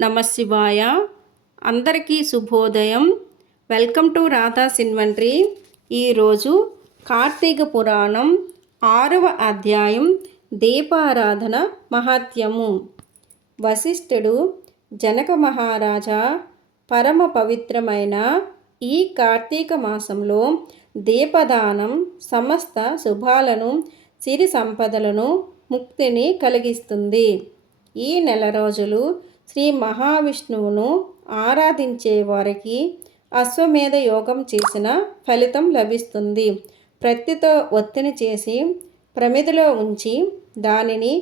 నమశివాయ. అందరికీ శుభోదయం. Welcome to Radha's inventory. ఈరోజు కార్తీక పురాణం 6వ అధ్యాయం దీపారాధన మహాత్మ్యము. వశిష్ఠుడు జనక మహారాజా, పరమ పవిత్రమైన ఈ కార్తీక మాసంలో దీపదానం సమస్త శుభాలను, సిరి సంపదలను, ముక్తిని కలిగిస్తుంది. ఈ నెల రోజులు శ్రీ మహావిష్ణువును ఆరాధించే వారికి అశ్వమేధ యోగం చేసిన ఫలితం లభిస్తుంది. ప్రత్తితో ఒత్తిని చేసి ప్రమిదిలో ఉంచి దానిని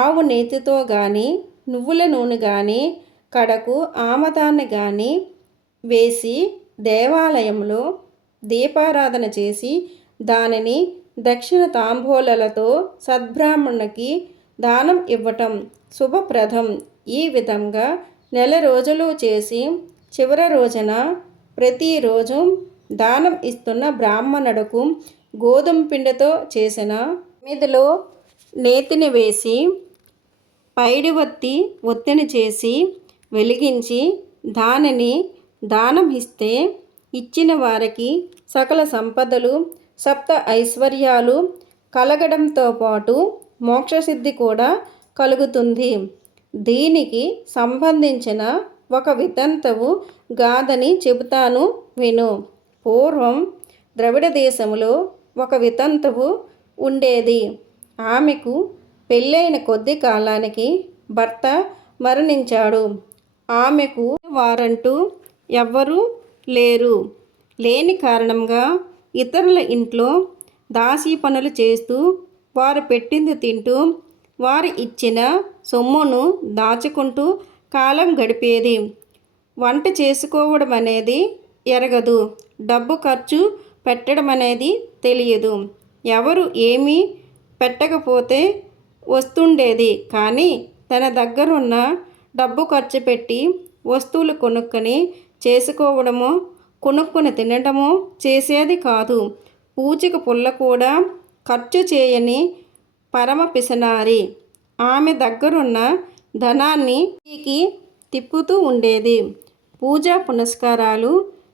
ఆవు నేతితో కానీ, నువ్వుల నూనె కానీ, కడకు ఆమదాన్ని కానీ వేసి దేవాలయంలో దీపారాధన చేసి దానిని దక్షిణ తాంబూలలతో సద్బ్రాహ్మణునికి దానం ఇవ్వటం శుభప్రదం. ఈ విధంగా నెల రోజులు చేసి చివరి రోజున ప్రతిరోజు దానం ఇస్తున్న బ్రాహ్మణుడుకు గోధుమ పిండితో చేసిన ప్రమిదిలో నేతిని వేసి పైడి ఒత్తిని చేసి వెలిగించి దానిని దానం ఇస్తే ఇచ్చిన వారికి సకల సంపదలు, సప్త ఐశ్వర్యాలు కలగడంతో పాటు మోక్షసిద్ధి కూడా కలుగుతుంది. దీనికి సంబంధించిన ఒక వితంతువు గాథని చెబుతాను విను. పూర్వం ద్రవిడ దేశంలో ఒక వితంతువు ఉండేది. ఆమెకు పెళ్ళైన కొద్ది కాలానికి భర్త మరణించాడు. ఆమెకు వారంటూ ఎవ్వరూ లేరు. లేని కారణంగా ఇతరుల ఇంట్లో దాసీ పనులు చేస్తూ, వారు పెట్టింది తింటూ, వారు ఇచ్చిన సొమ్మును దాచుకుంటూ కాలం గడిపేది. వంట చేసుకోవడం అనేది ఎరగదు. డబ్బు ఖర్చు పెట్టడం అనేది తెలియదు. ఎవరు ఏమీ పెట్టకపోతే వస్తుండేది. కానీ తన దగ్గరున్న డబ్బు ఖర్చు పెట్టి వస్తువులు కొనుక్కొని చేసుకోవడమో, కొనుక్కొని తినడమో చేసేది కాదు. పూచిక పుల్ల కూడా ఖర్చు చేయని పరమ పిసనారి. ఆమె దగ్గరున్న ధనాన్ని పీకి తిప్పుతూ ఉండేది. పూజా పునస్కారాలు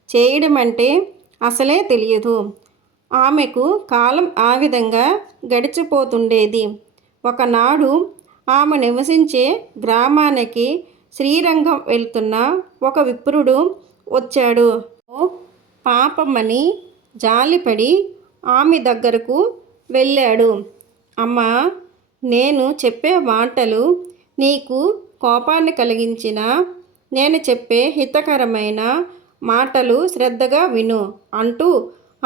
చేయడం అంటే అసలే తెలియదు. ఆమెకు కాలం ఆ విధంగా గడిచిపోతుండేది. ఒకనాడు ఆమె నివసించే గ్రామానికి శ్రీరంగం వెళ్తున్న ఒక విప్రుడు వచ్చాడు. పాపమని జాలిపడి ఆమె దగ్గరకు వెళ్ళాడు. అమ్మా, నేను చెప్పే మాటలు నీకు కోపాన్ని కలిగించిన నేను చెప్పే హితకరమైన మాటలు శ్రద్ధగా విను అంటూ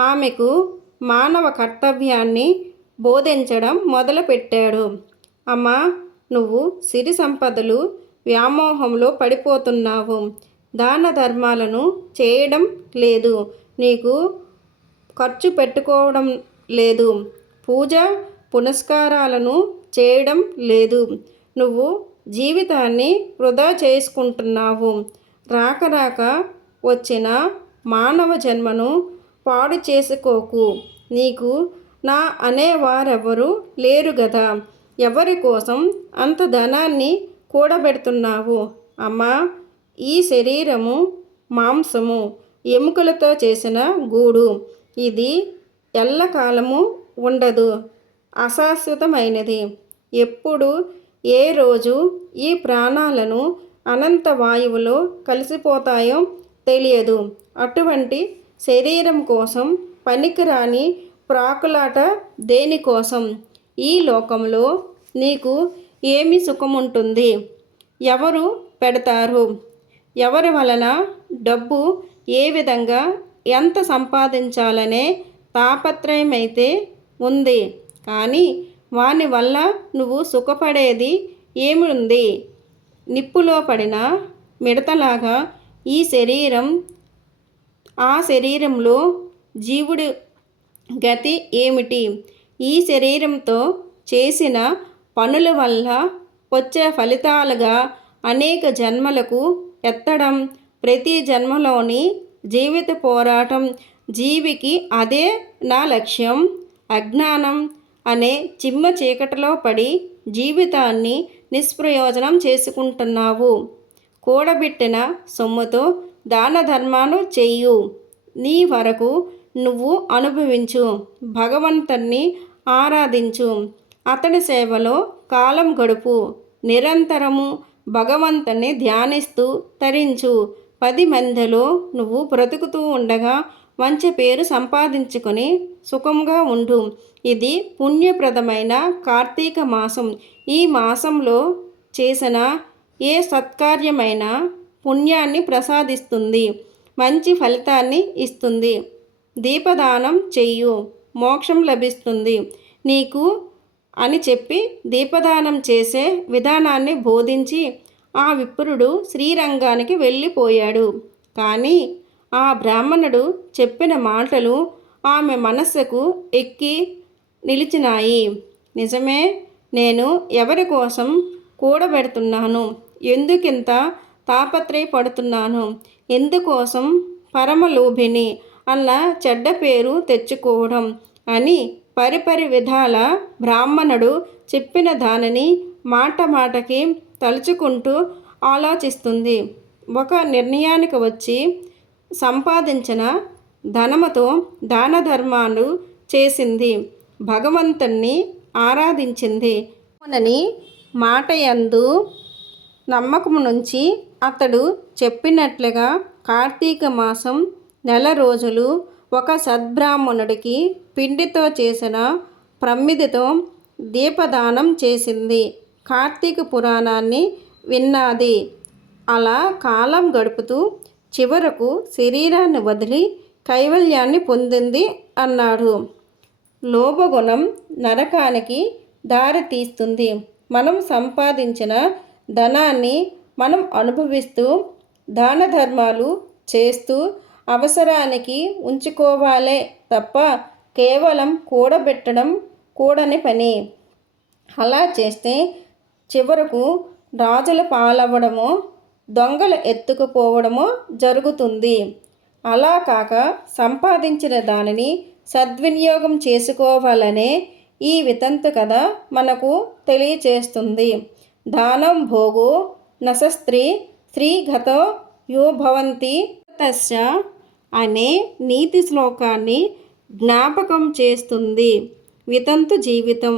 ఆమెకు మానవ కర్తవ్యాన్ని బోధించడం మొదలుపెట్టాడు. అమ్మా, నువ్వు సిరి సంపదలు వ్యామోహంలో పడిపోతున్నావు. దాన ధర్మాలను చేయడం లేదు. నీకు ఖర్చు పెట్టుకోవడం లేదు. పూజ పునస్కారాలను చేయడం లేదు. నువ్వు జీవితాన్ని వృధా చేసుకుంటున్నావు. రాక రాక వచ్చిన మానవ జన్మను పాడు చేసుకోకు. నీకు నా అనేవారెవరు లేరు గదా. ఎవరి కోసం అంత ధనాన్ని కూడబెడుతున్నావు? అమ్మా, ఈ శరీరము మాంసము, ఎముకలతో చేసిన గూడు. ఇది ఎల్లకాలము ఉండదు, అశాశ్వతమైనది. ఎప్పుడు ఏ రోజు ఈ ప్రాణాలను అనంత వాయువులో కలిసిపోతాయో తెలియదు. అటువంటి శరీరం కోసం పనికిరాని ప్రాకులాట దేనికోసం? ఈ లోకంలో నీకు ఏమి సుఖముంటుంది? ఎవరు పెడతారు? ఎవరి వలన డబ్బు ఏ విధంగా ఎంత సంపాదించాలనే తాపత్రయమైతే ఉంది. కానీ వాని వల్ల నువ్వు సుఖపడేది ఏమి ఉంది? నిప్పులో పడిన మిడతలాగా ఈ శరీరం, ఆ శరీరంలో జీవుడి గతి ఏమిటి? ఈ శరీరంతో చేసిన పనుల వల్ల వచ్చే ఫలితాలుగా అనేక జన్మలకు ఎత్తడం. ప్రతి జన్మలోని జీవిత పోరాటం. జీవికి అదే నా లక్ష్యం. అజ్ఞానం అనే చిమ్మ చీకటిలో పడి జీవితాన్ని నిష్ప్రయోజనం చేసుకుంటున్నావు. కూడబెట్టిన సొమ్ముతో దాన ధర్మాలు చెయ్యు. నీ వరకు నువ్వు అనుభవించు. భగవంతుణ్ణి ఆరాధించు. అతడి సేవలో కాలం గడుపు. నిరంతరము భగవంతుని ధ్యానిస్తూ తరించు. 10 మందిలో నువ్వు బ్రతుకుతూ ఉండగా మంచి పేరు సంపాదించుకొని సుఖంగా ఉండు. ఇది పుణ్యప్రదమైన కార్తీక మాసం. ఈ మాసంలో చేసిన ఏ సత్కార్యమైన పుణ్యాన్ని ప్రసాదిస్తుంది, మంచి ఫలితాన్ని ఇస్తుంది. దీపదానం చెయ్యు, మోక్షం లభిస్తుంది నీకు అని చెప్పి దీపదానం చేసే విధానాన్ని బోధించి ఆ విప్రుడు శ్రీరంగానికి వెళ్ళిపోయాడు. కానీ ఆ బ్రాహ్మణుడు చెప్పిన మాటలు ఆమె మనస్సుకు ఎక్కి నిలిచినాయి. నిజమే, నేను ఎవరి కోసం కూడబెడుతున్నాను, ఎందుకింత తాపత్రయపడుతున్నాను, ఎందుకోసం పరమలోభిని అన్న చెడ్డ పేరు తెచ్చుకోవడం అని పరిపరి విధాల బ్రాహ్మణుడు చెప్పిన దానిని మాట మాటకి తలుచుకుంటూ ఆలోచిస్తుంది. ఒక నిర్ణయానికి వచ్చి సంపాదించిన ధనముతో దాన ధర్మాలు చేసింది. భగవంతుణ్ణి ఆరాధించింది. అని మాట యందు నమ్మకము నుంచి అతడు చెప్పినట్లుగా కార్తీక మాసం నెల రోజులు ఒక సద్బ్రాహ్మణుడికి పిండితో చేసిన ప్రమిదితో దీపదానం చేసింది. కార్తీక పురాణాన్ని విన్నది. అలా కాలం గడుపుతూ చివరకు శరీరాన్ని వదిలి కైవల్యాన్ని పొందింది అన్నాడు. లోభగుణం నరకానికి దారి తీస్తుంది. మనం సంపాదించిన ధనాన్ని మనం అనుభవిస్తూ దాన ధర్మాలు చేస్తూ అవసరానికి ఉంచుకోవాలే తప్ప కేవలం కూడబెట్టడం కూడని పని. అలా చేస్తే చివరకు రాజుల పాలవ్వడమో దొంగలు ఎత్తుకుపోవడమో జరుగుతుంది. అలా కాక సంపాదించిన దానిని సద్వినియోగం చేసుకోవాలనే ఈ వితంతు కథ మనకు తెలియచేస్తుంది. దానం భోగో నశస్త్రీ స్త్రీగతో యో భవంతి తస్య అనే నీతి శ్లోకాన్ని జ్ఞాపకం చేస్తుంది. వితంతు జీవితం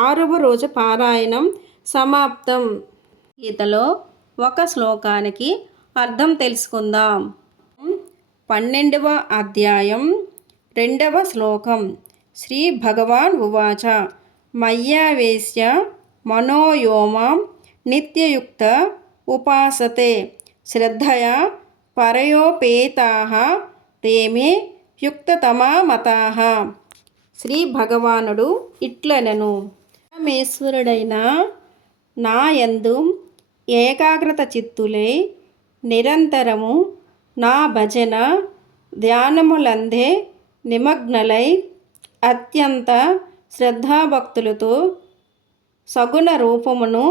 6వ రోజు పారాయణం సమాప్తం. గీతలో ఒక శ్లోకానికి అర్థం తెలుసుకుందాం. 12వ అధ్యాయం 2వ శ్లోకం. శ్రీ భగవాన్ ఉవాచ మయ్యావేశ్య మనోయోమాం నిత్యయుక్త ఉపాసతే శ్రద్ధయా పరయోపేతాః తేమే యుక్తతమా మతాః. శ్రీ భగవానుడు ఇట్లనెను, పరమేశ్వరుడైన నా యందు ఏకాగ్రత చిత్తులై నిరంతరము నా భజన ధ్యానములందే నిమగ్నలై అత్యంత శ్రద్ధాభక్తులతో సగుణ రూపమును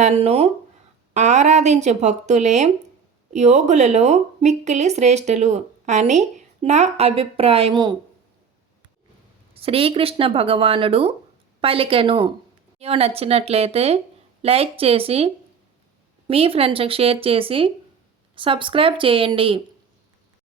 నన్ను ఆరాధించే భక్తులే యోగులలో మిక్కిలి శ్రేష్ఠులు అని నా అభిప్రాయము. శ్రీకృష్ణ భగవానుడు పలికెను. వీడియో నచ్చినట్లయితే లైక్ చేసి మీ ఫ్రెండ్స్కి షేర్ చేసి సబ్స్క్రైబ్ చేయండి.